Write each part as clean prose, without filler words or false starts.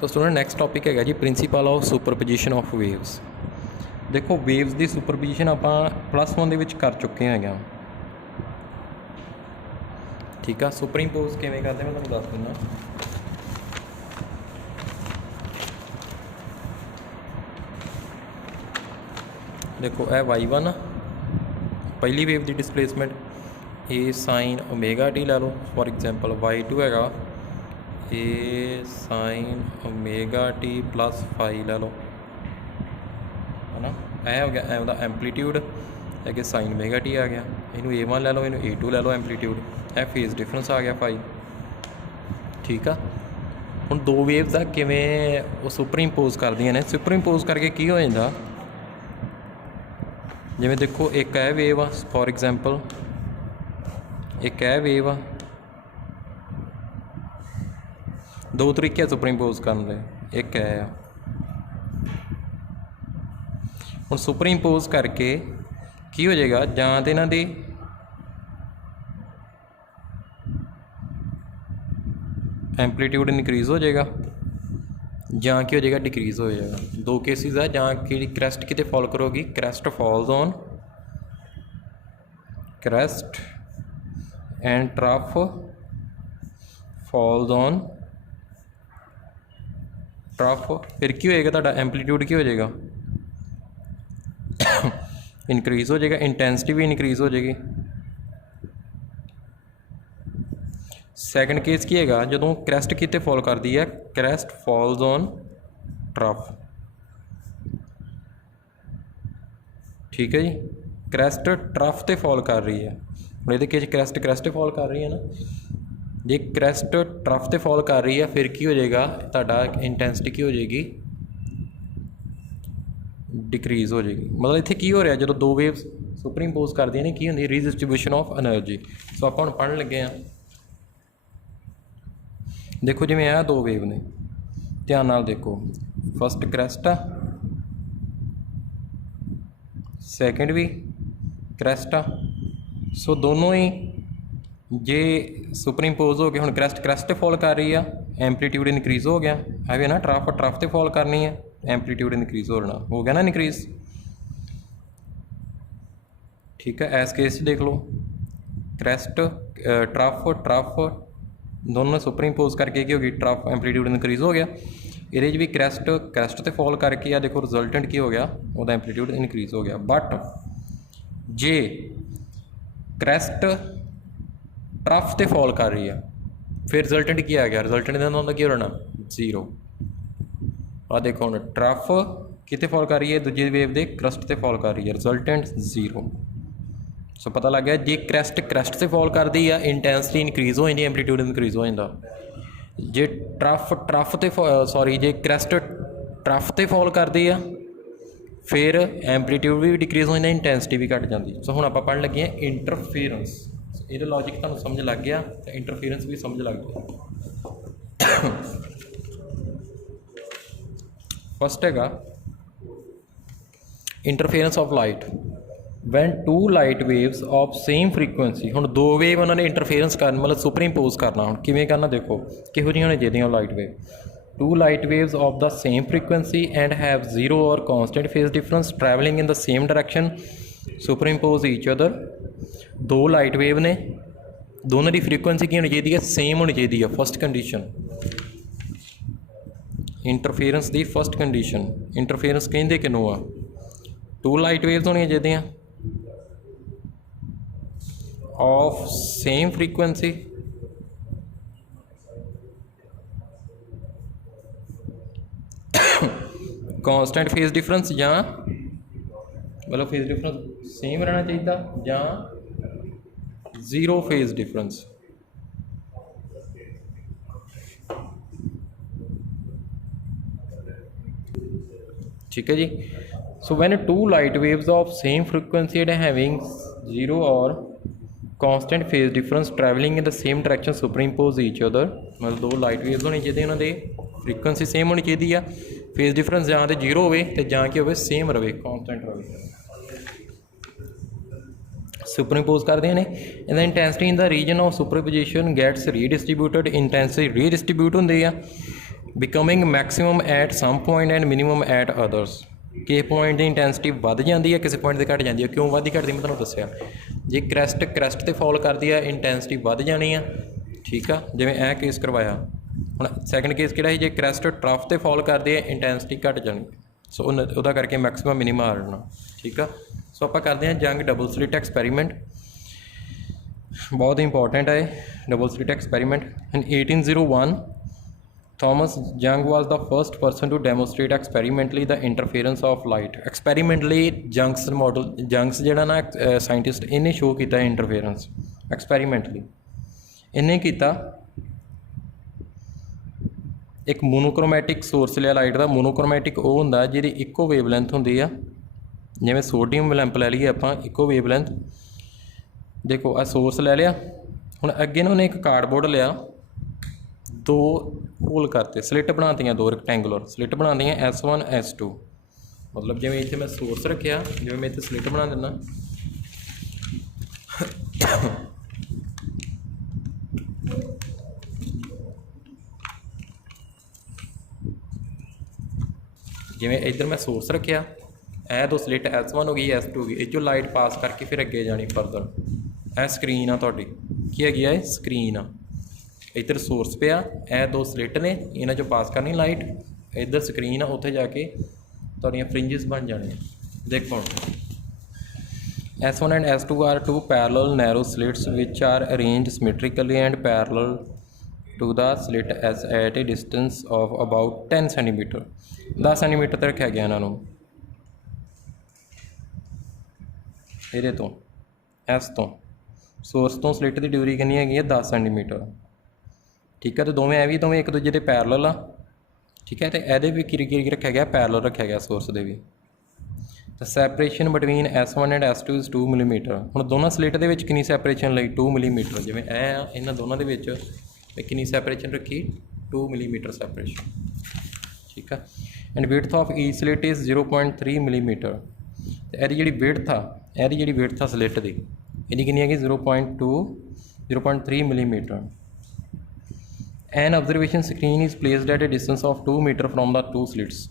तो student next topic है जी principle of superposition of waves. देखो वेव्स की सुपरपोजिशन आप +1 कर चुके हैं, ठीक है। सुपर इंपोज किवें करते मैं तुहानूं दस दिना। देखो यह y1 पहली वेव की displacement A sine omega t लै लो फॉर एग्जाम्पल, y2 है A sine omega t plus phi लै लो, है ना। यह हो गया एदा एंपलीट्यूड है कि साइन ओमेगा टी आ गया, इनू A1 लै लो, इनू A2 लै लो एंपलीट्यूड, यह फेज डिफरेंस आ गया फाई, ठीक है। हुण दो वेव्स आ किवें सुपर इंपोज करदियां ने, सुपर इंपोज करके की हो जाता जिवें देखो एक है वेव आ फॉर एग्जाम्पल, एक है वेव आ, दो तरीके सुपर इंपोज करने, एक है हुण सुपर इंपोज करके की हो जाएगा, जां तो इन्हां दी एंपलीट्यूड इनक्रीज हो जाएगा, जां की हो जाएगा डिक्रीज हो जाएगा। दो केसिस है, जां कि क्रैस्ट किते फॉल करोगी, crest falls on crest and trough falls on trough, फिर की होएगा तुहाडा एंपलीट्यूड की हो जाएगा इनक्रीज हो जाएगा, इंटेंसिटी भी इनक्रीज हो जाएगी। सैकेंड केस की है जो क्रैस्ट किते फॉल करती है, क्रैस्ट फॉल्स ऑन ट्रफ, ठीक है जी। क्रैस्ट ट्रफ ते फॉल कर रही है, हम ये क्रैस्ट क्रैस्ट फॉल कर रही है ना, जे क्रैस्ट ट्रफ ते फॉल कर रही है फिर की हो जाएगा, तुहाडा इंटेंसिटी की हो जाएगी डिक्रीज हो जाएगी। मतलब इत्थे की हो रहा जो दो वेव्स सुपर इंपोज कर दी की होंगी रीडिस्ट्रीब्यूशन ऑफ एनर्जी। सो आप हम पढ़न लगे हैं, देखो जिवें यह दो वेव ने, ध्यान नाल देखो, फस्ट क्रैस्ट आ, सैकेंड भी क्रैस्ट आ। सो दोनों ही जे सुपर इंपोज हो गए, हुण क्रैस्ट क्रैस्ट फॉल कर रही है, एंपलीट्यूड इनक्रीज हो गया है ना, ट्रफ ट्रफ ते फॉल करनी है, एंपलीट्यूड इनक्रीज हो गया ना इनक्रीज, ठीक है। इस केस देख लो क्रैस्ट ट्रफ ट्रफ दोनों सुपर इंपोज करके की होगी, ट्रफ एंपलीट्यूड इनक्रीज हो गया, ये भी क्रैस्ट क्रैस्ट ते फॉल करके आ देखो रिजल्टेंट की हो गया, वह एंपलीट्यूड इनक्रीज हो गया। बट जे क्रैस्ट ट्रफ ते फॉल कर रही है फिर रिजल्टेंट की आ गया, रिजल्टेंट का की होना जीरो। आ देखो हम ट्रफ किते फॉल कर रही है, दूजी वेव के क्रस्ट ते फॉल कर रही है, रिजल्टेंट जीरो। सो पता लग गया जे क्रैस्ट क्रैस्ट से फॉल करती है इंटेंसिटी इनक्रीज हो जाती, एंपलीट्यूड इनक्रीज हो जाता। जे ट्रफ ट्रफ ते सॉरी जे क्रैस्ट ट्रफ ते फॉल करती है फिर एंपलीट्यूड भी डिक्रीज हो जाता, इंटेंसिटी भी घट जाती। सो हुण आपां पढ़न लगे हैं इंटरफेरेंस, ये लॉजिक तुहानूं समझ लग गया तो इंटरफेरेंस भी समझ लग गया। फस्ट है interference of light, when two light waves of same frequency, हुण दो वेव उन्होंने इंटरफेरेंस करना मतलब सुपर इंपोज करना, हुण किवें करना देखो किहो जिहियां होनी चाहीदियां light wave, two light waves of the same frequency and have zero और constant phase difference travelling in the same direction superimpose each other. दो लाइट वेव ने, दोनों की फ्रीकुएंसी की होनी चाहिए, सेम होनी चाहिए, फस्ट कंडीशन इंटरफेरेंस की फस्ट कंडीशन। इंटरफेरेंस कहते किनू आ, टू लाइट वेव्स होनी चाहिए of same frequency constant phase difference, या मतलब फेज डिफरेंस सेम रहना चाहिए या जीरो फेज डिफरेंस, ठीक है जी। So when two light waves of same frequency and having zero और constant phase difference travelling in the same direction superimpose each other, मतलब दो लाइट वेव्स होनी चाहिए, उन्होंने फ्रीक्वेंसी सेम होनी चाहिए, फेज डिफरेंस जां तो जीरो हो जां कि हो सेम रहे, कांस्टेंट रहे, सुपर इंपोज करते हैं। In the intensity in the region of superposition gets redistributed, intensity redistribute होंदी है becoming maximum at some point and minimum at others. ਕਿਸੇ ਪੁਆਇੰਟ ਦੀ ਇੰਟੈਂਸਿਟੀ ਵੱਧ ਜਾਂਦੀ ਹੈ, ਕਿਸੇ ਪੁਆਇੰਟ 'ਤੇ ਘੱਟ ਜਾਂਦੀ ਹੈ। ਕਿਉਂ ਵੱਧਦੀ ਘੱਟਦੀ ਮੈਂ ਤੁਹਾਨੂੰ ਦੱਸਿਆ। ਜੇ ਕ੍ਰੈਸਟ 'ਤੇ ਫੋਲ ਕਰਦੀ ਹੈ ਇੰਟੈਂਸਿਟੀ ਵੱਧ ਜਾਣੀ ਆ, ਠੀਕ ਆ, ਜਿਵੇਂ ਇਹ ਕੇਸ ਕਰਵਾਇਆ। ਹੁਣ ਸੈਕਿੰਡ ਕੇਸ ਕਿਹੜਾ ਸੀ, ਜੇ ਕ੍ਰੈਸਟ ਟਰਫ 'ਤੇ ਫੋਲ ਕਰਦੀ ਹੈ ਇੰਟੈਂਸਿਟੀ ਘੱਟ ਜਾਣੀ, ਸੋ ਉਹਦਾ ਕਰਕੇ ਮੈਕਸੀਮਮ ਮਿਨੀਮਮ ਆ ਜਾਣਾ, ਠੀਕ ਆ। ਸੋ ਆਪਾਂ ਕਰਦੇ ਹਾਂ ਯੰਗ ਡਬਲ ਸਲਿਟ ਐਕਸਪੈਰੀਮੈਂਟ, बहुत इंपॉर्टेंट है double slit experiment. In 1801 Thomas Young was the first person to demonstrate experimentally the interference of light। experimentally Young's model, Young's ਜਿਹੜਾ ਨਾ साइंटिस्ट इन्हें शो किया इंटरफेरेंस एक्सपेरिमेंटली। इन्हें किया एक मोनोक्रोमैटिक सोर्स लिया लाइट का। मोनोक्रोमैटिक वो होंगे जिहदी इक्को वेवलैंथ होंदी आ, जिवें सोडियम लैंप लै लईए आपां, इक्को वेवलैंथ। देखो आ सोर्स ले लिया। हुण अगे इन्होंने एक कार्डबोर्ड लिया, दो होल करते, स्लिट बना दियाँ, दो रैक्टेंगुलर स्लिट बना दियाँ S1 S2। मतलब जिवें इत्थे मैं सोर्स रखिया, जिवें मैं इत्थे स्लिट बना दिना, जिवें इधर मैं सोर्स रखिया, ए दो स्लिट S1 हो गई S2 हो गई, इस जो लाइट पास करके फिर अगे जानी फर्दर। ਇਹ ਸਕਰੀਨ ਆ ਤੁਹਾਡੀ, ਕੀ ਹੈਗੀ ਆ, ਇਹ ਸਕਰੀਨ ਆ। ਇੱਧਰ ਸੋਰਸ ਪਿਆ, ਇਹ ਦੋ ਸਲਿੱਟ ਨੇ, ਇਹਨਾਂ 'ਚੋਂ ਪਾਸ ਕਰਨੀ ਲਾਈਟ। ਇੱਧਰ ਸਕਰੀਨ ਆ, ਉੱਥੇ ਜਾ ਕੇ ਤੁਹਾਡੀਆਂ ਫਰਿੰਜਸ ਬਣ ਜਾਣੀਆਂ। ਦੇਖੋ ਹੁਣ S1 and S2 are two parallel narrow slits which are arranged symmetrically and parallel to the slit as at a distance of about 10 centimeter। 10 centimetre 'ਤੇ ਰੱਖਿਆ ਗਿਆ ਇਹਨਾਂ ਨੂੰ, ਇਹਦੇ ਤੋਂ S ਤੋਂ सोर्स तो स्लिट की ड्यूरी कितनी हैगी है 10 सेंटीमीटर, ठीक है। तो दोवें भी दोवें एक दूजे के पैरल आ, ठीक है। तो ये भी की रखा गया, पैरल रखा गया सोर्स के भी। तो separation between S1 and S2 is 2 millimetre. हुण दोनों स्लिट के कितनी सैपरेशन लई 2 मिलीमीटर, जिवें ए आ, इन्हां दोनों के कितनी सैपरेशन रखी, 2 मिलीमीटर सैपरेशन, ठीक है। And width of E slit is 0.3 millimetre. तो यदि जी विड्थ आ, यदि जी विड्थ आ स्लिट की, इहदी कितनी है 0.3 millimetre. An observation screen is placed at a distance of 2 metre from the two slits.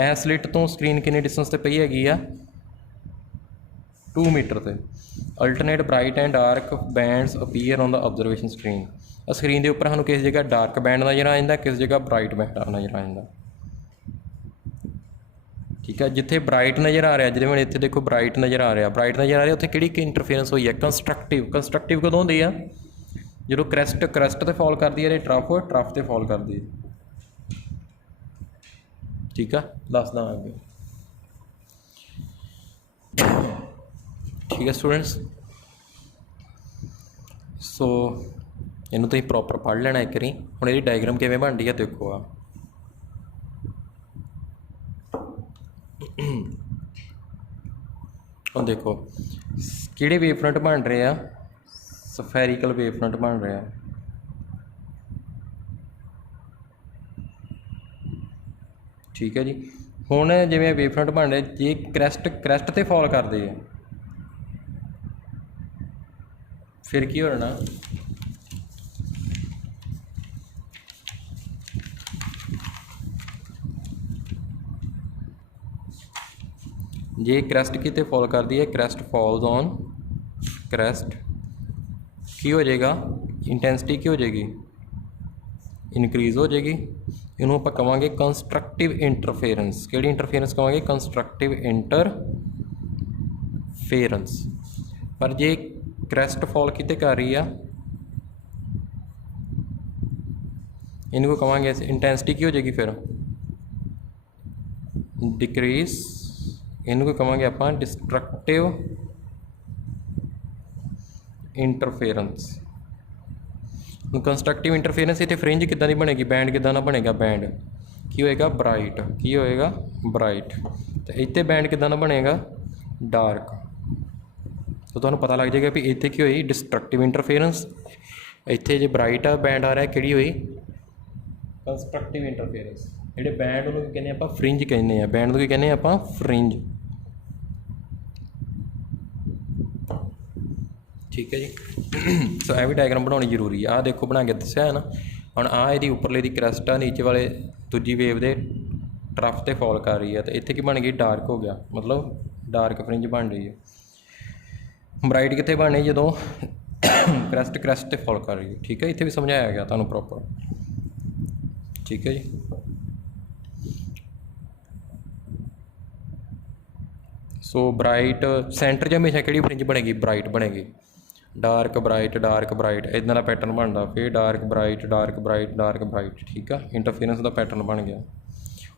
ए स्लिट तो स्क्रीन कितने डिस्टेंस पर पई हैगी आ, 2 मीटर से। Alternate bright and dark bands appear on the observation screen. Screen के उपर सानूं किस जगह डार्क बैंड नज़र आ जाता, किस जगह ब्राइट बैंड नज़र आ जाता, ठीक है। जिथे ब्राइट नज़र आ रहा, जिवें इत्थे देखो ब्राइट नज़र आ रहा, ब्राइट नज़र आ रहा, उत्थे किहड़ी इंटरफेरेंस हुई है, कंस्ट्रक्टिव। कंस्ट्रक्टिव कदों होंदी आ, जो क्रैस्ट ते फॉल करती है, ट्रफ ते फॉल करती है, ठीक है। दसदा आगे, ठीक है स्टूडेंट्स। सो इन्हूं तुसीं प्रॉपर पढ़ लेना एक बारी। हुण इहदी डायग्राम किवें बनदी है देखो आ, ਹੁਣ देखो ਕਿਹੜੇ ਵੇਵ ਫਰੰਟ ਬਣ ਰਹੇ ਆ, ਸਫੈਰੀਕਲ ਵੇਵ ਫਰੰਟ ਬਣ ਰਹੇ ਆ, ਠੀਕ ਹੈ ਜੀ। ਹੁਣ ਜਿਵੇਂ ਵੇਵ ਫਰੰਟ ਬਣ ਰਹੇ, ਜੇ ਕ੍ਰੈਸਟ ਤੇ ਫਾਲ ਕਰਦੇ ਆ, ਫਿਰ ਕੀ ਹੋਣਾ, जे क्रैस्ट किते फॉल करती है, क्रैस्ट फॉल्स ऑन क्रैस्ट, की हो जाएगा, इंटेंसिटी की हो जाएगी, इनक्रीज़ हो जाएगी। इनू आप कहांगे कंस्ट्रक्टिव इंटरफेरेंस। किहड़ी इंटरफेरेंस कहांगे, कंस्ट्रक्टिव इंटरफेरेंस। पर जे क्रैस्ट फॉल किते कर रही है, इनको कहांगे इंटेंसिटी की हो जाएगी, फिर डिक्रीज, इनू कहांगे आप डिस्ट्रक्टिव इंटरफेरेंस। कंस्ट्रक्टिव इंटरफेरेंस इतने फ्रिंज किदां दी बनेगी, बैंड किदां दा बनेगा, बैंड की होएगा ब्राइट, की होएगा ब्राइट। तो इतने बैंड किदां दा बनेगा, डार्क। तो तुहानूं पता लग जाएगा भी इत्थे की होई, डिस्ट्रक्टिव इंटरफेरेंस। इत्थे जो ब्राइट आ बैंड आ रहा, किहड़ी होई, कंस्ट्रक्टिव इंटरफेरेंस। ਜਿਹੜੇ बैंड ਨੂੰ ਕਹਿੰਦੇ ਆਪਾਂ फ्रिंज ਕਹਿੰਦੇ ਆ, बैंड ਨੂੰ ਕੀ ਕਹਿੰਦੇ ਆਪਾਂ, फ्रिंज, ठीक है जी। सो यह भी डायग्राम बनानी जरूरी है। आ देखो बना के दसिया है ना, ਹੁਣ ਆ ਇਹਦੀ ਉੱਪਰਲੇ ਦੀ ਕਰੈਸਟ ਆ, ਨੀਚੇ वाले दूजी वेव ਦੇ ट्रफ ਤੇ फॉल कर रही है, तो इत्थे की बन गई डार्क हो गया, मतलब डार्क फ्रिंज बन रही है। ब्राइट कितने बननी जो क्रैस्ट ते फॉल कर रही है, ठीक है। इत्थे भी समझाया गया तुहानूं प्रॉपर, ठीक है जी। सो ब्राइट सेंटर 'ਚ हमेशा किहड़ी फ्रिंज बनेगी, ब्राइट बनेगी। डार्क ब्राइट इदां दा पैटर्न बनता, फिर dark bright dark bright dark bright, ठीक है। इंटरफेरेंस का पैटर्न बन गया।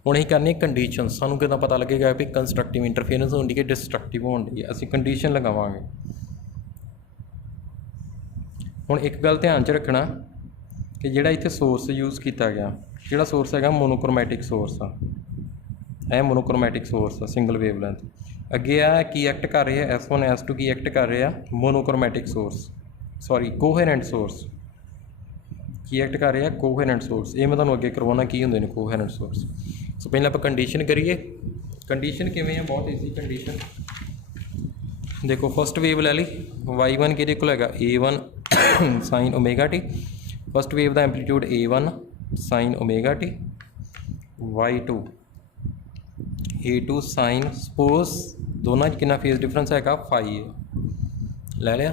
ਹੁਣ ਅਸੀਂ ਕਰਨੀ कंडीशन, ਸਾਨੂੰ किदां पता लगेगा भी कंस्ट्रक्टिव इंटरफेरेंस होती है डिस्ट्रक्टिव होती है, ਅਸੀਂ कंडीशन लगावांगे। ਹੁਣ एक गल ध्यान च रखना कि जिहड़ा इत्थे सोर्स यूज़ किया गया, जिहड़ा सोर्स है मोनोक्रोमैटिक सोर्स आ, यह मोनोक्रोमैटिक सोर्स आ सिंगल वेवलेंथ। अगे आ की एक्ट कर रहे हैं S1 S2 की एक्ट कर रहे हैं monochromatic source, sorry coherent source की एक्ट कर रहे हैं कोहेरेंट सोर्स। ये मैं तुहानूं अगे करवाना की होंदे ने कोहेरेंट सोर्स। सो पहले आप कंडीशन करिए, कंडीशन किवें है, बहुत ईजी कंडीशन। देखो फस्ट वेव लै ली, y1 किहदे कोल हैगा A1 sine omega t, first wave का amplitude A1 sine omega t, y2 A2 sine, suppose दोनों कितना फेज डिफरेंस हैगा 5 है, लै लिया।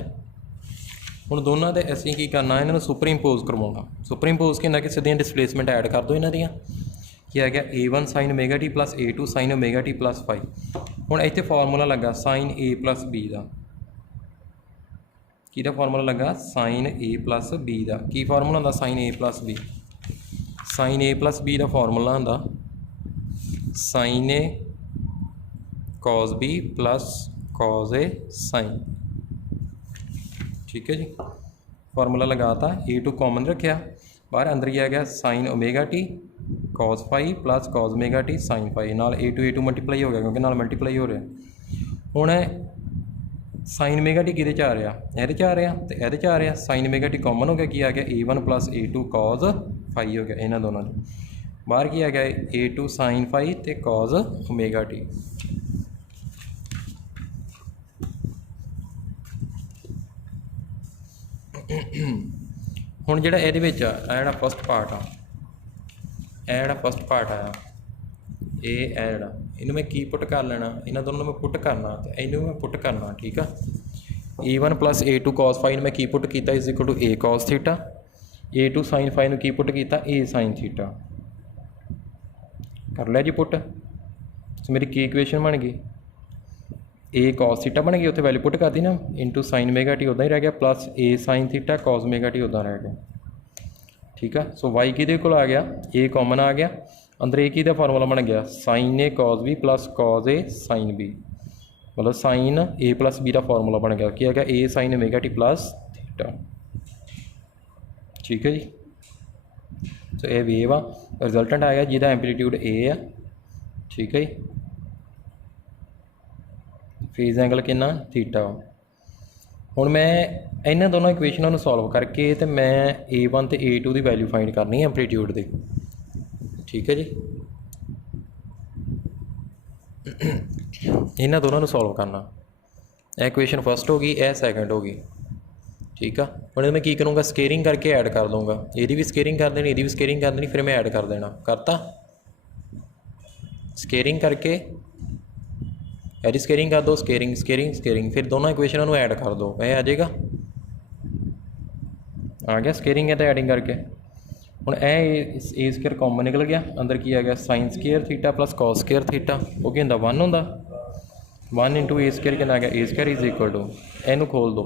ਹੁਣ ਦੋਨਾਂ ਦੇ ਅਸੀਂ ਕੀ ਕਰਨਾ, ਇਹਨਾਂ ਨੂੰ ਸੁਪਰ ਇੰਪੋਜ਼ ਕਰਵਾਉਣਾ। ਸੁਪਰ ਇੰਪੋਜ਼ ਕੀ ਹੁੰਦਾ ਕਿ ਸਿੱਧੀਆਂ ਡਿਸਪਲੇਸਮੈਂਟ ਐਡ ਕਰ ਦਿਓ ਇਹਨਾਂ ਦੀਆਂ। ਕੀ ਆ ਗਿਆ A1 sine omega t plus A2 sine omega t plus 5। ਹੁਣ ਇੱਥੇ ਫਾਰਮੂਲਾ ਲੱਗਾ साइन A प्लस B ਦਾ, ਕਿਹਦਾ ਫਾਰਮੂਲਾ ਲੱਗਾ साइन A प्लस B ਦਾ। ਕੀ ਫਾਰਮੂਲਾ ਹੁੰਦਾ sine A plus B, sine A plus B ਦਾ ਫਾਰਮੂਲਾ ਹੁੰਦਾ sine A cos B plus cos A sine, ठीक है जी। फार्मूला लगाता, A2 कॉमन रखा, बाहर अंदर ही आ गया sine omega t cos 5 plus cos omega t sine 5, नाल A2 मल्टीप्लाई हो गया क्योंकि नाल मल्टीप्लाई हो रहा। हुण साइन ओमेगा टी किहदे च आ रहा, इहदे च आ रहा तो इहदे च आ रहा, साइन ओमेगा टी कॉमन हो गया, की आ गया A1 प्लस A2 cos 5 हो गया, इन्हां दोनों बाहर की आ गया A2 साइन 5 तो cos ओमेगा टी। ਹੁਣ ਜਿਹੜਾ ਇਹਦੇ ਵਿੱਚ ਆ ਜਿਹੜਾ ਫਸਟ ਪਾਰਟ ਆ, ਇਹ ਜਿਹੜਾ ਫਸਟ ਪਾਰਟ ਆਇਆ ਇਹ ਜਿਹੜਾ ਇਹਨੂੰ ਮੈਂ ਕੀ ਪੁੱਟ ਕਰ ਲੈਣਾ, ਇਹਨਾਂ ਦੋਨੋਂ ਨੂੰ ਮੈਂ ਪੁੱਟ ਕਰਨਾ ਤੇ ਇਹਨੂੰ ਮੈਂ ਪੁੱਟ ਕਰਨਾ, ਠੀਕ ਆ। A1 प्लस A2 cos 5 मैं की पुट किया is equal to A cos theta, A2 sine 5 ਨੂੰ ਕੀ ਪੁੱਟ ਕੀਤਾ A साइन थीटा, कर लिया जी पुट। सो मेरी की इक्वेशन बन गई A cos थीटा बन गई, उत्थे वैल्यू पुट कर दी ना, इंटू साइन ओमेगा टी उदा ही रह गया plus A sine theta cos omega T उदा रह गया, ठीक है। सो y किहदे कोल आ गया A कॉमन आ गया, अंदर A की फार्मूला बन गया sine A cos B plus cos A sine B, मतलब साइन A प्लस B का फार्मूला बन गया, की आ गया A sine omega t plus theta, ठीक है जी। सो ये वेव आ, रिजल्टेंट आ गया जिहदा एंपलीट्यूड A है, ठीक है जी। फेज एंगल कितना थीटा। हुण मैं इन्हां दोनों इक्वेशनों को सॉल्व करके तो मैं A1 तो A2 की वैल्यू फाइंड करनी है एंपलीट्यूड की, ठीक है जी। इन्हां दोनों को सॉल्व करना, इक्वेशन फस्ट हो गई, यह सैकेंड हो गई, ठीक है। हुण मैं की करूँगा स्केयरिंग करके ऐड कर दूँगा, यदी भी स्केयरिंग कर देनी, यदी भी स्केयरिंग कर देनी, फिर मैं ऐड कर देना, करता स्केयरिंग करके यदि स्केयरिंग कर दो, स्केयरिंग स्केयरिंग स्केयरिंग, फिर दोनों इक्वेशनों को ऐड कर दो, यह आ जाएगा, आ गया स्केयरिंग है तो एडिंग करके। हुण ए स्केयर कॉमन निकल गया, अंदर की आ गया sine square theta plus cos square theta, वो की होंदा 1 होंदा, 1 इंटू ए स्केयर कितना आ गया A square is equal to, इनू खोल दो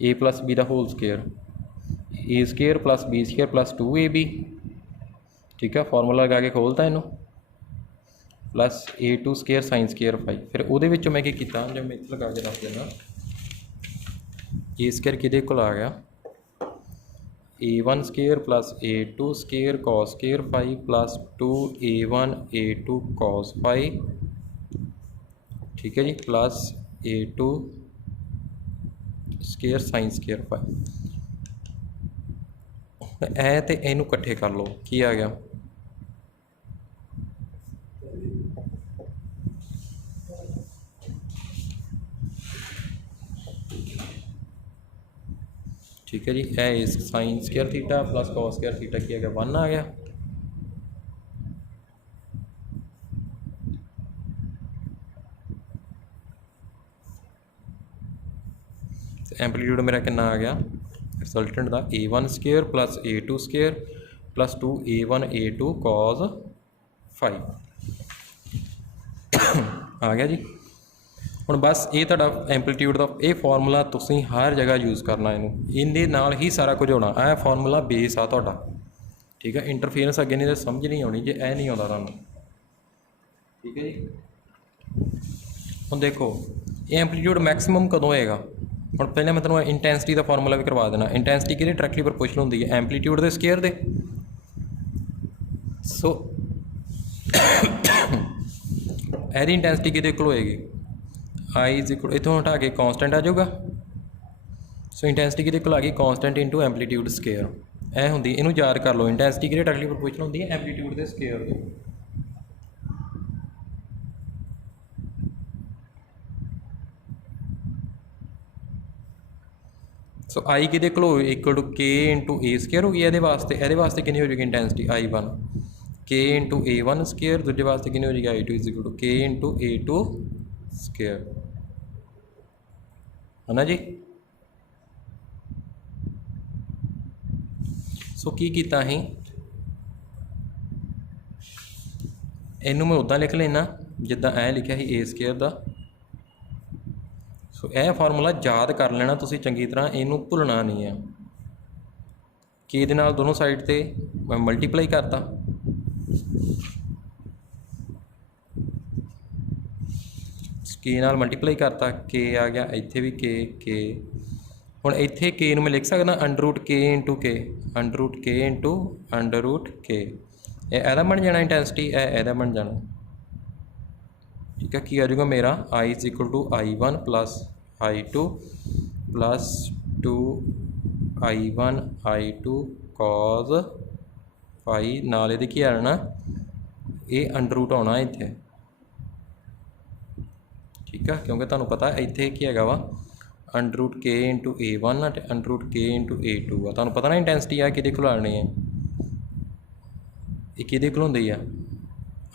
A प्लस B का whole square, A square plus B square plus 2AB, ठीक है। फार्मूला लगा के खोलता इनू plus A2 square sine square 5, फिर वो मैं की किया, जब मैं इतना लगा के दस देना A स्केयर किहदे कोल आ गया A1 square plus A2 square cos square 5 plus 2A1 A2 cos 5, ठीक है जी, plus A2 square sine square 5। ए तो इनू कट्ठे कर लो, की आ गया ठीक है जी। ए sine square theta plus cos square theta की है 1 आ गया। एंपलीट्यूड मेरा कितना आ गया रिजल्टेंट का A1 square plus A2 square plus 2A1 A2 cos 5 आ गया जी। ਹੁਣ बस ये ਤੁਹਾਡਾ एंपलीट्यूड का ये फॉर्मूला ਤੁਸੀਂ हर जगह यूज़ करना ਇਹਦੇ ਨਾਲ ही सारा कुछ होना। ਇਹ फॉर्मूला बेस आ ਤੁਹਾਡਾ ठीक है। इंटरफेरेंस अगे नहीं तो समझ नहीं आनी जे ਇਹ नहीं आता ਤੁਹਾਨੂੰ ठीक है जी। ਹੁਣ देखो ये एंपलीट्यूड मैक्सिमम कदों होएगा। ਹੁਣ पहले मैं तुहानूं इंटेंसिटी का फॉर्मूला भी करवा देना। इंटेंसिटी किहदे डायरैक्टली प्रोपोर्शनल होंदी है एंपलीट्यूड के स्केयर दे। सो ਇਹਦੀ इंटेंसिटी किहदे कोल होएगी आई इज इक्वल इतों हटा के कॉन्सटेंट आ जाऊगा। सो इंटेंसिटी किहदे कोल आ गई कॉन्सटेंट इंटू एंपलीट्यूड स्केयर ऐ होंदी। इनू याद कर लो इंटेंसिटी किहदे डायरैक्टली प्रोपोर्शनल होंदी है एंपलीट्यूड के स्केयर दे। सो आई किहदे कोल equal to K into A square हो गई। ये वास्ते कितनी हो जाएगी इंटेंसिटी I1 के इंटू A1 स्केयर। दूजे वास्ते कितनी हो जाएगी I2 is equal to K into A2 square है ना जी। सो की कीता ही इनू मैं उदा लिख लेना जिदा ऐ लिखा ही ए स्केयर का। सो यह फार्मूला याद कर लेना तुसी चंगी तरह इनू भुलना नहीं है। के दे नाल दोनों साइड ते मैं मल्टीप्लाई करता के नाल मल्टीप्लाई करता के आ गया इत्थे भी के हुण इत्थे के नूं मैं लिख सकदा अंडर रूट के इंटू के अंडर रूट के एदा बन जाना इंटेंसिटी एदा बन जाना ठीक है। की आ जाऊगा मेरा I is equal to I1 plus I2 plus 2I1 I2 cos 5 नाल इहदे की आ जाना ये अंडर रूट आना इत्थे ठीक है। क्योंकि तुहानूं पता इत्थे की हैगा वा अंडर रूट के इंटू A1 ते अंडर रूट के इंटू A2 आ। तुहानूं पता ना इंटेंसिटी आ किहदे कोल आनी है ये किहदे कोल हुंदी है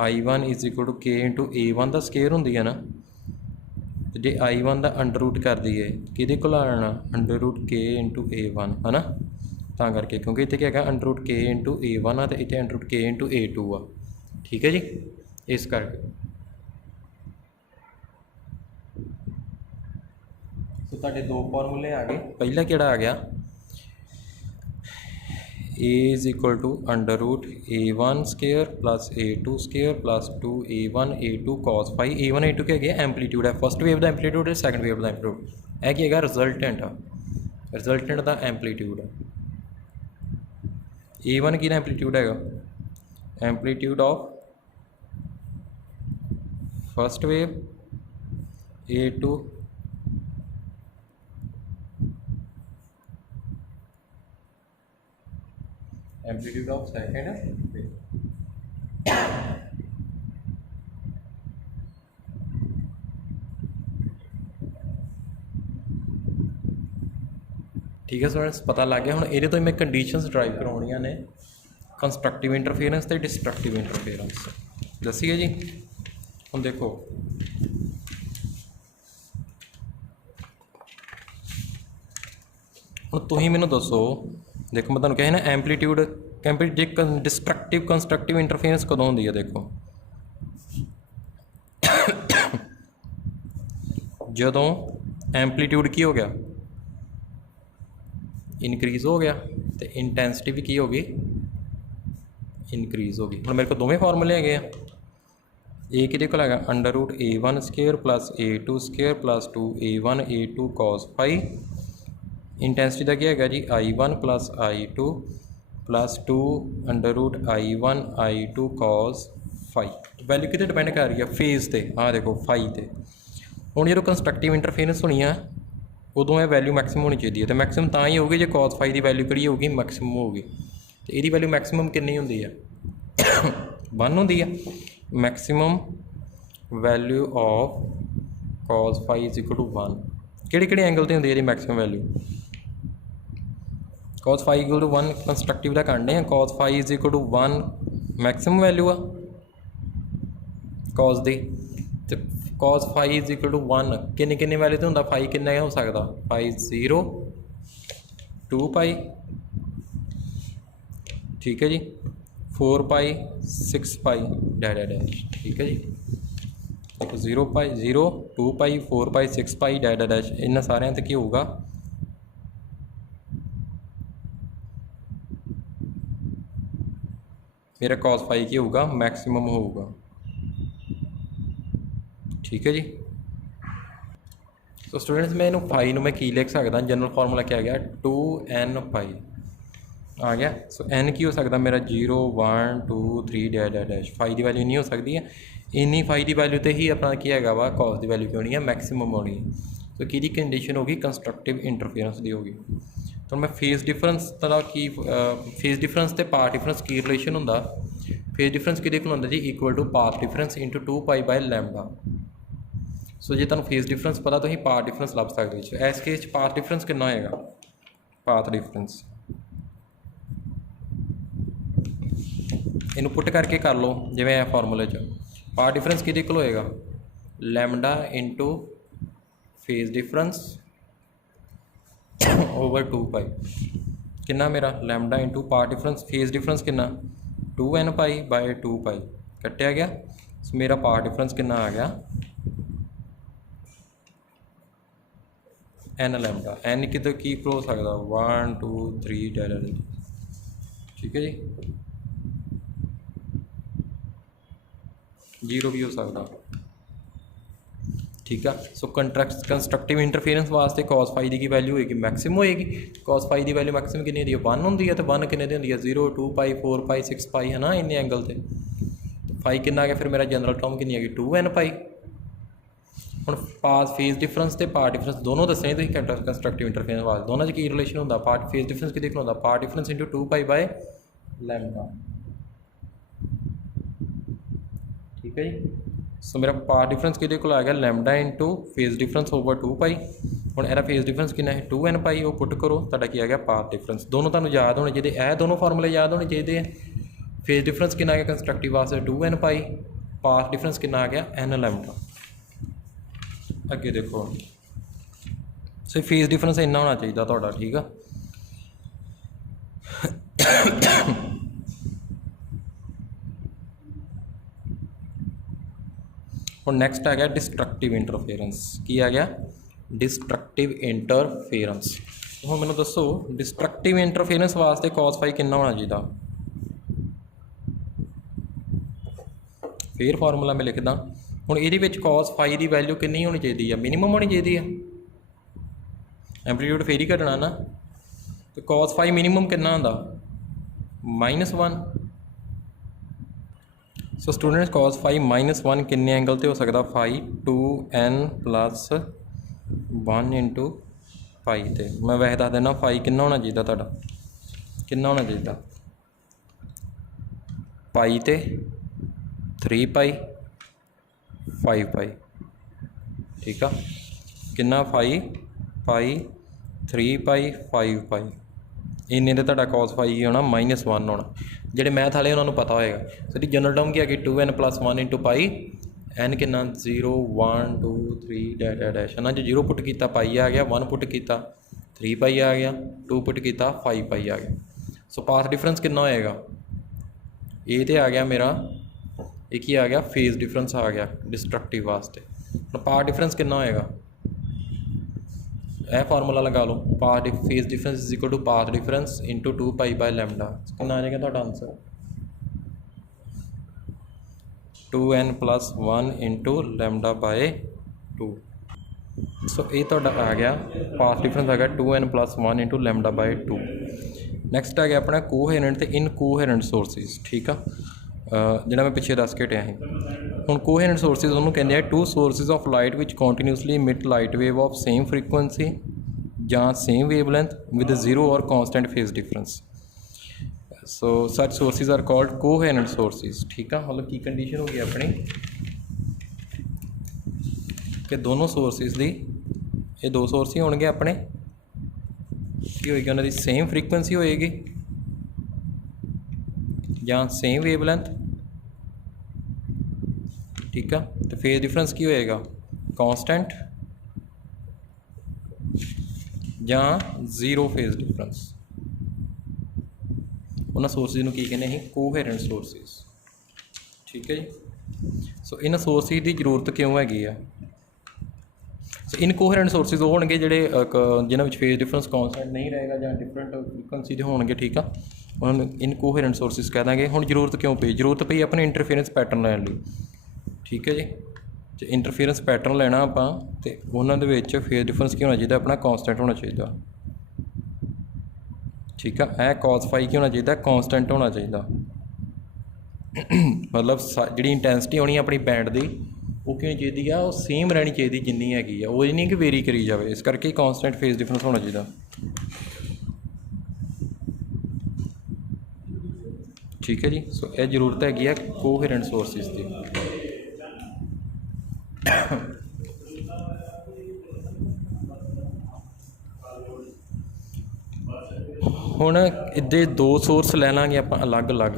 I1 is equal to K into A1 का स्केयर हुंदी है ना। तो जे I1 का अंडर रूट कर दईए किहदे कोल आना अंडर रूट के इंटू A1 है ना। तां करके क्योंकि इत्थे क्या हैगा अंडर रूट के इंटू A1 आ ते इत्थे अंडर रूट के इंटू A2 आ ठीक है जी। इस करके तो तुहाडे दो फॉर्मूले आ गए। पहला किहड़ा आ गया A is equal to under root A1 square plus A2 square plus 2A1 A2 cos 5 A1 A2 क्या है एंपलीट्यूड है फर्स्ट वेव का एंपलीट्यूड है सैकेंड वेव का एंपलीट्यूड है कि है रिजल्टेंट का एंपलीट्यूड है। A1 की एंपलीट्यूड है amplitude of first wave A2 amplitude of second ठीक है स्टूडेंट्स पता लग गया। हुण इहदे तो मैं कंडीशनस ड्राइव करवाउणियां ने कंस्ट्रक्टिव इंटरफेरेंस ते डिस्ट्रक्टिव इंटरफेरेंस दसीए जी। हुण देखो हुण तुसीं मैनूं दसो देखो मैं तुहानूं कहा ना एंपलीट्यूड जे डिस्ट्रक्टिव कंस्ट्रक्टिव इंटरफेरेंस कदों होंदी है। देखो जदों एंपलीट्यूड की हो गया इनक्रीज़ हो गया तो इंटेंसिटी भी की होगी इनक्रीज़ होगी। हुण मेरे को दोवें फार्मूले है ए किहदे कोल हैगा under root A1 square plus A2 square plus 2A1 A2 cos 5 intensity का क्या है जी I1 plus I2 plus 2 under root I1 I2 cos 5 value कितने डिपेंड कर रही है फेज़ से हाँ देखो 5 से। हुण जो कंस्ट्रक्टिव इंटरफेरेंस होनी है उदों यह वैल्यू मैक्सिमम होनी चाहिए तो मैक्सिमम तो ही होगी जो कॉस 5 की वैल्यू कड़ी होगी मैक्सिमम होगी तो यदी वैल्यू मैक्सिमम कितनी होंगी है 1 होंगी है। Maximum value of cos 5 is equal to 1 किहड़े एंगल ते होंदी है maximum value cos phi equal to 1 constructive का करने हैं, cos phi is equal to 1 maximum value आ cos दी, तो cos phi is equal to 1 किन्नी किन्नी वैल्यू तो होंगे, phi किन्ना हो सकता, phi 0 2 पाई, ठीक है जी, 4 पाई 6 पाई डैश डैश, ठीक है जी, देखो 0 पाई 0 2 पाई 4 पाई 6 पाई डैश डैश, इन्होंने सारे तो की होगा मेरा cos phi की होगा मैक्सिमम होगा, ठीक है जी। तो स्टूडेंट्स मैं इन्हू फाई मैं की लिख सकता, जनरल फार्मूला क्या आ गया 2n पाई आ गया। सो n की हो सकता मेरा 0 1 2 3 डैश डैश डैश, फाई की वैल्यू नहीं हो सकती है, इन्नी फाई की वैल्यू तो ही अपना की है वा कॉस की वैल्यू की होनी है मैक्सिमम होनी है। तो कि कंडीशन होगी कंस्ट्रक्टिव इंटरफेरेंस की होगी। तो मैं फेस डिफरेंस का की फेस डिफरेंस तो पाथ डिफरेंस की रिलेशन होंगे, फेस डिफरेंस कि होंगे जी equal to path difference into 2 pi by lambda. So जो तुम फेस डिफरेंस पता तो पाथ डिफरेंस लभ सकते, इस केस पाथ डिफरेंस कितना होएगा, पाथ डिफरेंस इनू पुट करके कर लो जिवें है फार्मूले पाथ डिफरेंस कि होएगा lambda into phase difference over 2 पाई, कितना मेरा lambda into path difference phase difference कितना 2n पाई बाय 2 पाई कटिया गया। सो मेरा पाथ डिफरेंस कितना आ गया n लैम्बडा, n कि तो की हो सकता 1 2 3 डैश, ठीक है जी, 0 भी हो सकता, ठीक है। सो कंस्ट्रक्टिव इंटरफेरेंस वास्ते cos phi की वैल्यू होगी मैक्सिमम होएगी, cos phi की वैल्यू मैक्सिमम कितनी होती है 1 होंगी है, तो 1 कितने की होंगी है 0 2 पाई 4 पाई 6 पाई है ना, इन्ने एंगल से तो फाई कितना आ गया, फिर मेरा जनरल टर्म कितनी है 2n पाई। हम पाथ फेस डिफरेंस तो पाथ डिफरेंस दोनों दसने तो कंस्ट्रक्टिव इंटरफेरेंस वास्ते दोनों की रिलेशन होंगे, पाथ फेस डिफरेंस कि होंगे path difference into 2 pi by lambda, ठीक है जी। सो मेरा पाथ डिफरेंस कि आ गया lambda into phase difference over 2 पाई, हम यह फेस डिफरेंस कितना है 2n पाई, वो पुट करो तो की आ गया पाथ डिफरेंस, दोनों तुहानूं याद होने चाहिए, यह दोनों फार्मूले याद होने चाहिए। फेस डिफरेंस कितना आ गया कंस्ट्रक्टिव वास्ते 2n पाई, पाथ डिफरेंस कितना आ गया n लैम्बडा। अगे देखो सो फेस डिफरेंस इन्ना होना चाहिए तुहाडा, ठीक है। और नैक्सट आ गया डिस्ट्रक्टिव इंटरफेरेंस, की आ गया डिस्ट्रक्टिव इंटरफेरेंस। हम मैनू दसो डिस्ट्रक्टिव इंटरफेरेंस वास्ते cos phi कितना होना चाहिए, फिर फार्मूला मैं लिखदा हूँ ये cos phi की वैल्यू कितनी होनी चाहिए, मिनीमम होनी चाहिए है, एंपलीट्यूड फिर ही घटना ना, तो cos phi मिनीमम कितना होंदा -1। सो स्टूडेंट्स cos phi -1 किन्ने एंगल तो हो सकता phi 2n plus 1 into pi ते, मैं वैसे दस देना phi कितना होना चाहिए तुहाडा, कितना होना चाहिए पाई ते 3 पाई 5 पाई, ठीक है, कितना पाई 3 पाई 5 पाई, इन्ने तो तुहाडा cos phi होना -1 होना, ਜਿਹੜੇ मैथ वाले उन्होंने पता होएगा। साडी जनरल टर्म क्या है 2n plus 1 into pi n कितना 0 1 2 3 डैश डैश है ना, जो 0 पुट किया पाई आ गया, 1 पुट किया 3 पाई आ गया, 2 पुट किया 5 पाई आ गया। सो पाथ डिफरेंस कितना होएगा, ये तो आ गया मेरा एक ही आ गया फेस डिफरेंस आ गया डिस्ट्रक्टिव वास्ते। पाथ डिफरेंस कितना होएगा, यह फार्मूला लगा लो, path phase difference is equal to path difference into 2 pi by lambda, कितना आ जाएगा तुहाडा answer 2n plus 1 into lambda by 2। So ये तुहाडा आ गया पाथ डिफरेंस आ गया 2n plus 1 into lambda by 2। Next आ गया अपना कोहेरेंट तो इनकोहेरेंट सोर्सिस, ठीक है, जिहड़ा मैं पिछे दस के हटिया है। हुण कोहेरेंट सोर्सिस उन्होंने कहते हैं 2 sources of light which continuously emit light wave of same frequency ਜਾਂ सेम वेवलेंथ विद जीरो और constant phase difference. So such sources are called coherent sources, ठीक है, मतलब की कंडीशन होगी अपनी कि दोनों सोर्सिस दी ये 2 सोर्स ही होंगे अपने की होएगी उन्हां दी सेम फ्रीकुएंसी होएगी या सेम वेवलैंथ, ठीक है। तो फेज डिफरेंस की होएगा कांस्टेंट या जीरो फेज डिफरेंस। उन्होंने सोर्सिस की कहने हैं कोहेरेंट सोर्सिस, ठीक है जी। सो इन सोर्सिस की जरूरत क्यों हैगी है? सो इनकोहेरेंट सोर्सिस वो होंगे जोड़े जिन्होंने फेज डिफरेंस कॉन्सटेंट नहीं रहेगा या डिफरेंट फ्रीकुएंसी के होंगे, ठीक है। उन्होंने इनकोहेरेंट सोर्सिस कह देंगे। हुण जरूरत क्यों पई? जरूरत पई अपने इंटरफेरेंस पैटर्न लैण लई, ठीक है जी। जो इंटरफेरेंस पैटर्न लेना आपां ते उन्हां दे विच फेज डिफरेंस की होना चाहिए? अपना कॉन्सटेंट होना चाहिए, ठीक है। ए कॉस फाई की होना चाहिए? कॉन्सटेंट होना चाहिए। मतलब जी इंटेंसिटी होनी अपनी बैंड की वो क्यों चाहिए आ, सेम रहनी चाहिए जिन्नी हैगी आ, वो नहीं कि वेरी करी जाए। इस करके कॉन्सटेंट फेज डिफरेंस होना चाहिए, ठीक है जी। सो यह जरूरत हैगी है कोहेरेंट सोर्सिस की। हुण इदे दो सोर्स लै लांगे आपां अलग अलग,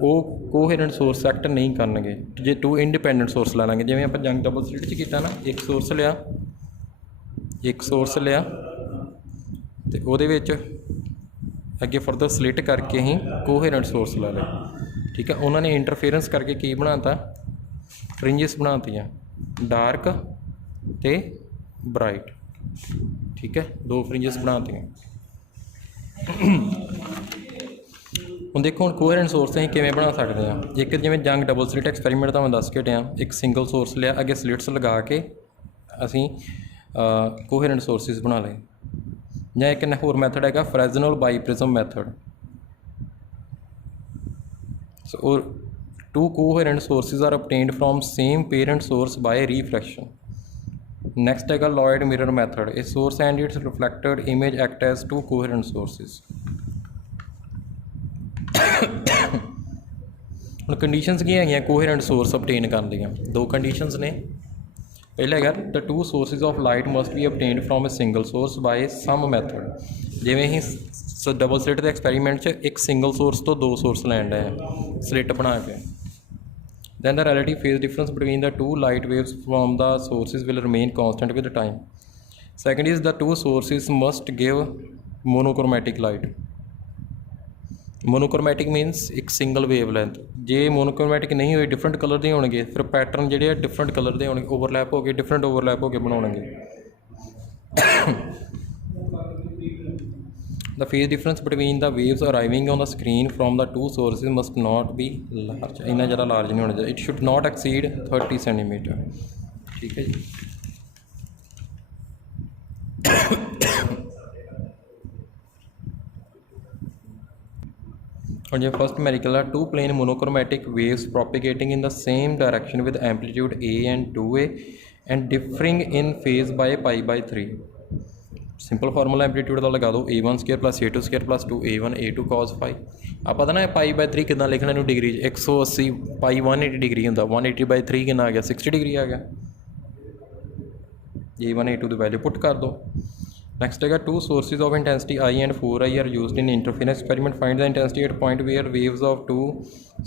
वो कोहेरेंट सोर्स एक्ट नहीं करनगे। जे टू इंडिपेंडेंट सोर्स लै लांगे, जिवें आपां जंग डबल स्लिट च कीता ना, एक सोर्स लिया ते उहदे विच अगे फर्दर स्लिट करके ही कोहेरेंट सोर्स ला लिया, ठीक है। उन्होंने इंटरफेरेंस करके की बनाता? फ्रिंजिस बनातियाँ डार्क ते ब्राइट, ठीक है। दो फ्रिंजिस बनातियाँ। ਹੁਣ देखो हम कोहेरेंट सोर्स ਅਸੀਂ किवें बना सकते हैं? एक जिवें जंग डबल स्लिट एक्सपैरीमेंट ਤੁਹਾਨੂੰ ਦੱਸ ਕੇ ਹਟਿਆ, एक सिंगल सोर्स लिया, अगे स्लिट्स लगा के ਅਸੀਂ कोहेरेंट सोर्सिस बना लए। ਜਾਂ एक होर मैथड है Fresnel biprism method. So two coherent sources are obtained from same parent source by refraction। Next है Lloyd mirror method. A source and its reflected image act as two coherent sources. ਹੁਣ conditions की है coherent source obtain करन दियां? दो conditions ने। पहला है the two sources of light must be obtained from a single source by some method. जिवें ही डबल स्लिट के एक्सपैरीमेंट च एक सिंगल सोर्स तो दो सोर्स लैन डे स्लिट बना के, then the relative phase difference between the two light waves from the sources will remain constant with time। Second is the two sources must give monochromatic light। monochromatic means एक single wavelength। जे monochromatic नहीं हुए different colour के होंगे, फिर pattern जोड़े different colour के होंगे, overlap हो गए, डिफरेंट ओवरलैप हो गए बनाएंगे। The phase difference between the waves arriving on the screen from the two sources must not be large। इतना ज़्यादा लार्ज नहीं होना चाहिए। It should not exceed 30 centimetre, ठीक है जी। और जो फर्स्ट मेरिकल है two plane monochromatic waves propagating in the same direction with amplitude A and 2A and differing in phase by π/3। Simple formula amplitude का लगा दो A1² + A2² + 2A1 A2 cos φ। आप पता ना π/3 कितना लिखना इन्हू डिग्री 180 π180 डिग्री होंगे, 180/3 कितना आ गया 60 डिग्री आ गया। A1 A2 की वैल्यू पुट कर दो। नेक्स्ट है two sources of intensity I and 4I are used in interference experiment. Find the intensity at point where waves of two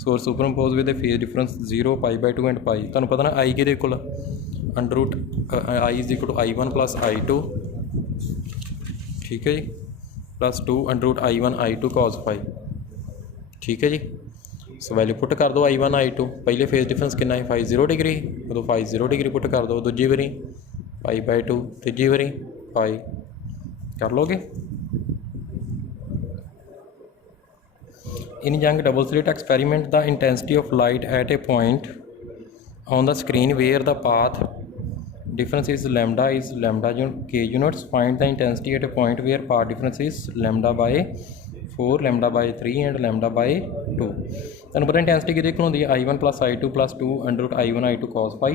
source superimpose with a phase difference 0 π/2 and π। तुहानू पता ना I किहदे coal √ I = I1 + I2, ठीक है जी, +2 √ I1 I2 cos φ, ठीक है जी। So value put कर दो I1 I2। पहले फेज डिफरेंस कितना है φ 0 डिग्री, उदो φ 0 डिग्री पुट कर दो। दूजी बारी π/2, तीजी बारी φ कर लोगे। In Young double slit experiment the intensity of light at a point on the screen where the path difference is lambda k units। find the intensity at a point where path difference is λ/4, λ/3 and λ/2। तुहानू पता intensity किहदे कोल होंदी है I1 + I2 + 2 √ I1 I2 cos φ।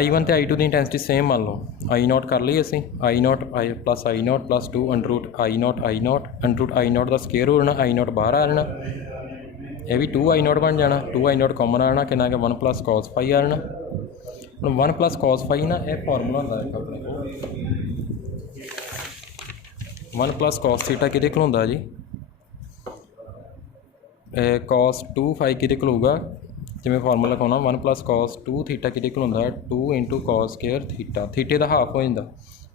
I1 ਤੇ I2 की intensity same मान लो, I0 कर ली असी, I0 + I0 + 2 √ I0 का स्केयर हो जाना, I0 बाहर आ जाना, यह भी 2I0 बन जाना, 2I0 कॉमन आ जाना, कितना 1 + cos φ आ जाना। 1 + cos φ ना यह फार्मूला होंदा है अपने को 1 प्लस कॉस थीटा किहदे कोल हुंदा जी कॉस 2 फाई किहदे कोल होऊगा जिवें फार्मूला लिखाउणा 1 प्लस कॉस 2 थीटा किहदे कोल हुंदा 2 इंटू कॉस स्केयर थीटा थीटे दा हाफ हो जांदा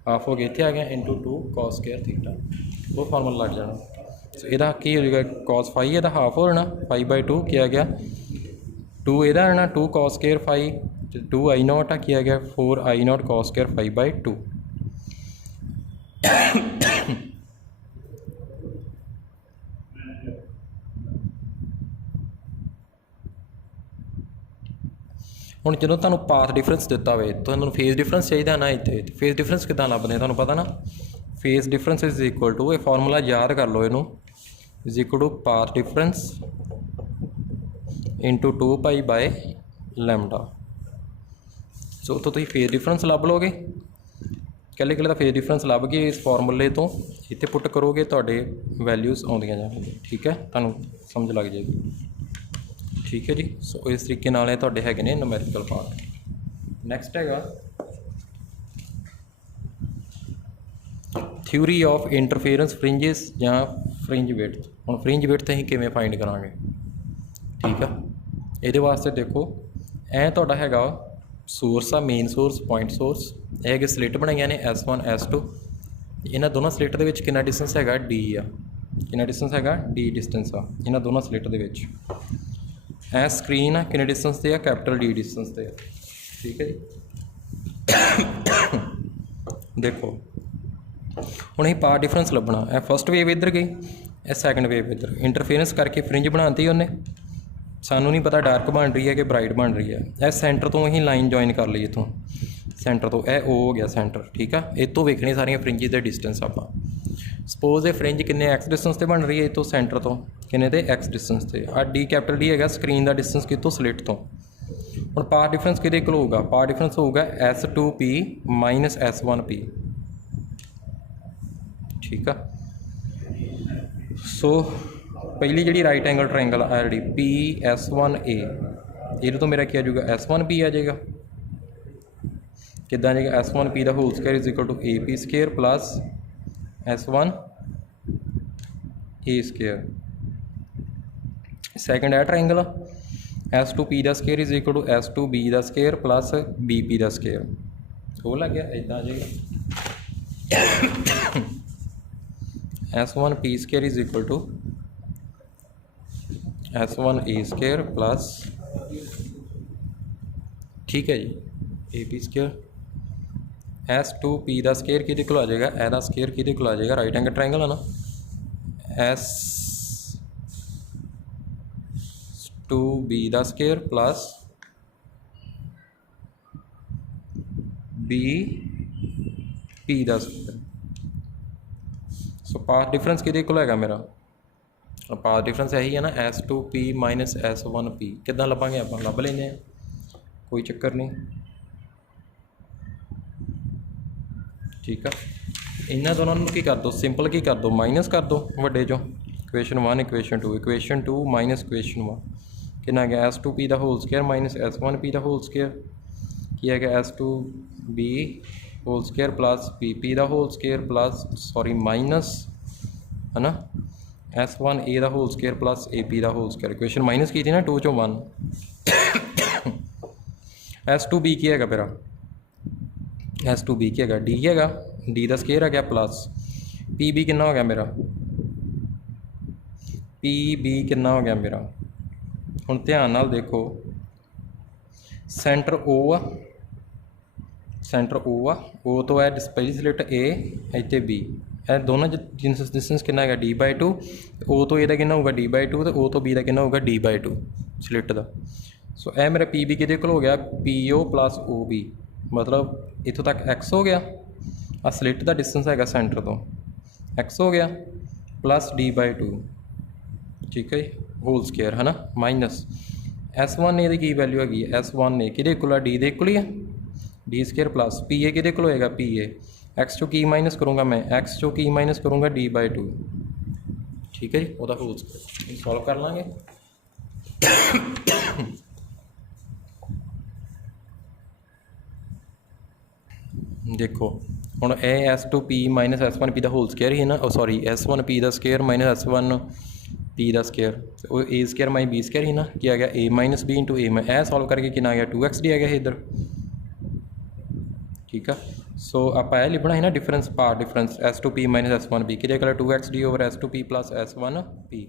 हाफ हो गया इत्थे आ गया इंटू 2 कॉस स्केयर थीटा वो फार्मूला लग जाना सो इहदा की हो जाएगा कॉस फाई इहदा हाफ हो जाना फाई बाई 2 किया गया 2 इहदा आना 2 cos square phi 2 I naught आ किया गया 4 I naught cos square phi by 2 ਹੁਣ ਜਦੋਂ ਤੁਹਾਨੂੰ ਪਾਥ ਡਿਫਰੈਂਸ ਦਿੱਤਾ ਹੋਵੇ ਤੁਹਾਨੂੰ ਫੇਸ ਡਿਫਰੈਂਸ ਚਾਹੀਦਾ ਨਾ ਇੱਥੇ ਫੇਸ ਡਿਫਰੈਂਸ ਕਿੱਦਾਂ ਲੱਭਦੇ ਤੁਹਾਨੂੰ ਪਤਾ ਨਾ phase difference is equal to ਇਹ ਫਾਰਮੂਲਾ ਯਾਦ ਕਰ ਲਓ ਇਹਨੂੰ is equal to path difference into 2 pi by lambda so ਉੱਥੋਂ ਤੁਸੀਂ ਫੇਸ ਡਿਫਰੈਂਸ ਲੱਭ ਲਓਗੇ ਇਕੱਲੇ ਇਕੱਲੇ ਦਾ ਫੇਸ ਡਿਫਰੈਂਸ ਲੱਭ ਕੇ ਇਸ ਫਾਰਮੂਲੇ ਤੋਂ ਇੱਥੇ ਪੁੱਟ ਕਰੋਗੇ ਤੁਹਾਡੇ ਵੈਲਿਊਜ਼ ਆਉਂਦੀਆਂ ਜਾਣਗੀਆਂ ਠੀਕ ਹੈ ਤੁਹਾਨੂੰ ਸਮਝ ਲੱਗ ਜਾਏਗੀ ठीक है जी सो इस तरीके नाल है तुहाडे हैगे ने न्यूमेरिकल पार्ट नैक्सट हैगा थ्योरी ऑफ इंटरफेरेंस फ्रिंजिस या फ्रिंज विड्थ हुण फ्रिंज विड्थ असीं किवें फाइंड करांगे ठीक है इहदे वास्ते देखो ऐ तुहाडा हैगा सोर्स आ मेन सोर्स पॉइंट सोर्स ਇਹ ਹੈਗੇ ਸਲਿੱਟ ਬਣਾਈਆਂ ਨੇ S1 S2 ਇਹਨਾਂ ਦੋਨਾਂ ਸਲਿੱਟ ਦੇ ਵਿੱਚ ਕਿੰਨਾ ਡਿਸਟੈਂਸ ਹੈਗਾ D ਆ ਕਿੰਨਾ ਡਿਸਟੈਂਸ ਹੈਗਾ D ਡਿਸਟੈਂਸ ਆ ਇਹਨਾਂ ਦੋਨਾਂ ਸਲਿੱਟ ਦੇ ਵਿੱਚ ਇਹ ਸਕਰੀਨ ਆ ਕਿੰਨੇ ਡਿਸਟੈਂਸ 'ਤੇ ਆ कैपिटल D डिस्टेंस ਤੇ ठीक है जी देखो ਹੁਣ ਅਸੀਂ ਪਾਥ ਡਿਫਰੈਂਸ ਲੱਭਣਾ ਇਹ ਫਸਟ ਵੇਵ ਇੱਧਰ ਗਈ ਇਹ ਸੈਕੰਡ ਵੇਵ ਇੱਧਰ ਇੰਟਰਫੇरेंस ਕਰਕੇ ਫਰਿੰਜ ਬਣਾਤੀ ਉਹਨੇ ਸਾਨੂੰ ਨਹੀਂ ਪਤਾ ਡਾਰਕ ਬਣ ਰਹੀ ਹੈ ਕਿ ਬਰਾਈਟ ਬਣ ਰਹੀ ਹੈ ਇਹ ਸੈਂਟਰ ਤੋਂ ਅਸੀਂ ਲਾਈਨ ਜੁਆਇਨ ਕਰ ਲਈ ਇੱਥੋਂ ਸੈਂਟਰ ਤੋਂ ਇਹ O ਹੋ ਗਿਆ ਸੈਂਟਰ ਠੀਕ ਆ ਇਹ ਤੋਂ ਵੇਖਣੀ ਸਾਰੀਆਂ ਫਰਿੰਜਿਸ ਦੇ ਡਿਸਟੈਂਸ ਆਪਾਂ ਸਪੋਜ਼ ਇਹ ਫਰਿੰਜ ਕਿੰਨੇ x ਡਿਸਟੈਂਸ 'ਤੇ ਬਣ ਰਹੀ ਹੈ ਇੱਥੋਂ ਸੈਂਟਰ ਤੋਂ ਕਿੰਨੇ 'ਤੇ x ਡਿਸਟੈਂਸ 'ਤੇ ਆ D कैपिटल D ਹੈਗਾ ਸਕਰੀਨ ਦਾ ਡਿਸਟੈਂਸ ਕਿਤੋਂ ਸਲਿੱਟ ਤੋਂ ਹੁਣ ਪਾਥ ਡਿਫਰੈਂਸ ਕਿਹਦੇ ਕੋਲ ਹੋਊਗਾ ਪਾਥ ਡਿਫਰੈਂਸ ਹੋਊਗਾ S2P ਮਾਈਨਸ S1P ਠੀਕ ਆ ਸੋ ਪਹਿਲੀ ਜਿਹੜੀ ਰਾਈਟ ਐਂਗਲ ਟਰਾਇੰਗਲ ਆ ਜਿਹੜੀ PS1A ਇਹਦੇ ਤੋਂ ਮੇਰਾ ਕੀ ਆ ਜਾਊਗਾ S1P ਆ ਜਾਏਗਾ ਕਿੱਦਾਂ ਆ ਜਾਏਗਾ S1P ਦਾ whole square is equal to AP square plus S1 A square second ਹੈ ਟਰਾਇੰਗਲ S2P ਦਾ square is equal to S2B ਦਾ ਸਕੁਆਇਰ ਪਲੱਸ BP ਦਾ ਸਕੁਆਇਰ ਉਹ ਲੱਗ ਗਿਆ ਇੱਦਾਂ ਆ ਜਾਏਗਾ S1P square is equal to S1A square plus ਠੀਕ ਹੈ ਜੀ AP ਸਕੁਆਇਰ S2P ਦਾ ਸਕੁਆਇਰ ਕਿਹਦੇ ਕੋਲ ਆ ਜਾਏਗਾ ਇਹਦਾ ਸਕੁਆਇਰ ਕਿਹਦੇ ਕੋਲ ਆ ਜਾਏਗਾ ਰਾਈਟ ਐਂਗਲ ਟ੍ਰਾਇੰਗਲ ਹੈ ਨਾ S2B ਦਾ ਸਕੁਆਇਰ ਪਲੱਸ BP ਦਾ ਸਕੁਆਇਰ ਸੋ ਪਾਥ ਡਿਫਰੈਂਸ ਕਿਹਦੇ ਕੋਲ ਹੈਗਾ ਮੇਰਾ ਪਾਥ ਡਿਫਰੈਂਸ ਇਹੀ ਹੈ ਨਾ S2P ਮਾਈਨਸ S1P ਕਿੱਦਾਂ ਲੱਭਾਂਗੇ ਆਪਾਂ ਲੱਭ ਲੈਂਦੇ ਹਾਂ ਕੋਈ ਚੱਕਰ ਨਹੀਂ ठीक है इन्होंने दोनों की कर दो सिंपल की कर दो माइनस कर दो वड्डे चो इक्वेशन 1 इक्वेशन 2 माइनस इक्वेशन 1 कितना गया S2P का होल स्केयर माइनस S1P का होल स्केयर किया गया S2B whole square plus BP का whole square plus sorry minus है ना S1A का होल स्केयर प्लस AP का होल स्केयर इक्वेशन माइनस की थी ना 2 चो 1 S2B की है मेरा S2B की है D है D का स्केयर है प्लस PB कितना हो गया मेरा PB कितना हो गया मेरा हुण ध्यान नाल देखो सेंटर O आ सेंटर O आ O तो है पहली स्लिट A इत्थे B ਇਹ ਦੋਨਾਂ डिस्टेंस कितना है D/2 O तो ਇਹਦਾ कितना होगा D/2 तो O तो B का कितना होगा D/2 स्लिट का सो यह मेरा PB किहदे कोल हो गया PO प्लस OB मतलब इत्थों तक X हो गया आ स्लिट का डिस्टेंस है सेंटर तो X हो गया प्लस D/2 ठीक है होल स्केयर है ना माइनस S1A की वैल्यू हैगी S1A किहदे कोल D दे कोल ही है D स्केयर प्लस PA किहदे कोल होएगा PA X चो की माइनस करूँगा मैं X चो की माइनस करूँगा D/2 ठीक है जी वह होल स्केयर सॉल्व कर लाँगे देखो ਹੁਣ ਇਹ S2P ਮਾਈਨਸ S1P ਦਾ ਹੋਲ ਸਕੇਅਰ ਹੀ ਨਾ, ਸੌਰੀ S1P ਦਾ ਸਕੇਅਰ ਮਾਈਨਸ S1P ਦਾ ਸਕੇਅਰ, ਉਹ A square minus B square ਹੀ ਨਾ, ਕੀ ਆ ਗਿਆ A minus B into A। ਇਹ ਸੋਲਵ ਕਰਕੇ ਕਿੰਨਾ ਆ ਗਿਆ 2XD ਆ ਗਿਆ ਇੱਧਰ, ठीक है। सो आप लिखना है ना difference, path difference S2P minus S1P कि 2XD over S2P plus S1P।